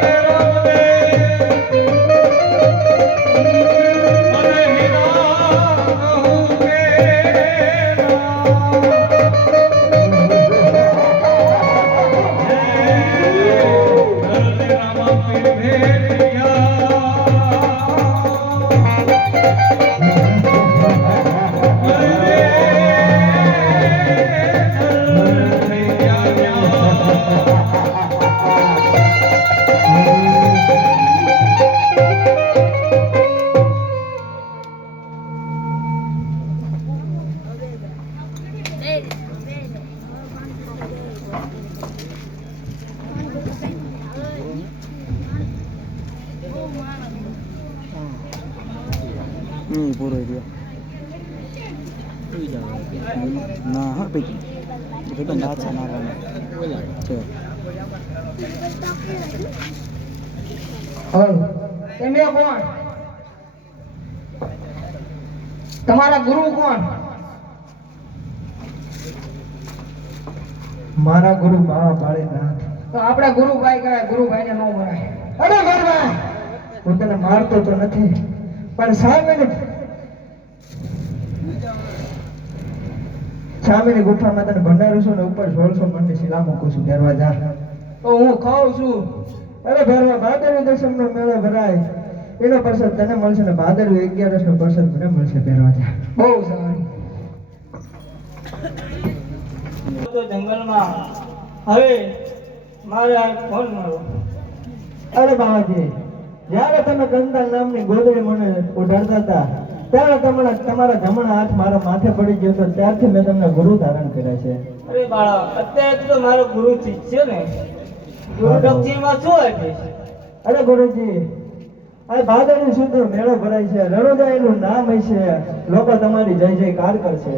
Deus. હમ પૂરો રહ્યો ના હા છે ના છે. તમે કોણ? તમારા ગુરુ કોણ? મારા ગુરુ બાબા બાળીનાથ. તો આપણા ગુરુભાઈ કહેવાય ગુરુભાઈને ન મરાય. અરે ગરબા હું તને મારતો તો નથી પણ સામેની સામેની ગુફામાં તને ભંડારું છું ને ઉપર સોળસો મણની શિલા મૂકું છું ભેરવા જા. તો હું ખાઉં છું. અરે ભેરવા ભાદરવી દશમનો મેળો ભરાય. એનો પ્રસાદ તને મળશે ને ભાદરવી અગિયારસ નો પ્રસાદ મને મળશે ભેરવા જા. બહુ સારું. તો હવે મારે આ ફોન મારો અરે બાબાજી જ્યારે તમે કંતાલ નામની ગોદડી મને ઉઢાડતા હતા ત્યારે તમને તમારા જમણા હાથ મારા માથે પડી ગયો તો ત્યારથી મેં તમને ગુરુ ધારણ કર્યા છે. અરે બાળા અત્યારે તો મારો ગુરુ ચીજ છે ને. ગુરુ દક્ષિણમાં શું આપે છે? અરે ગુરુજી આ ભાદરવી શુદ્ધ મેળો ભરાય છે રણોદા એનું નામ છે લોકો તમારી જય જયકાર કરશે.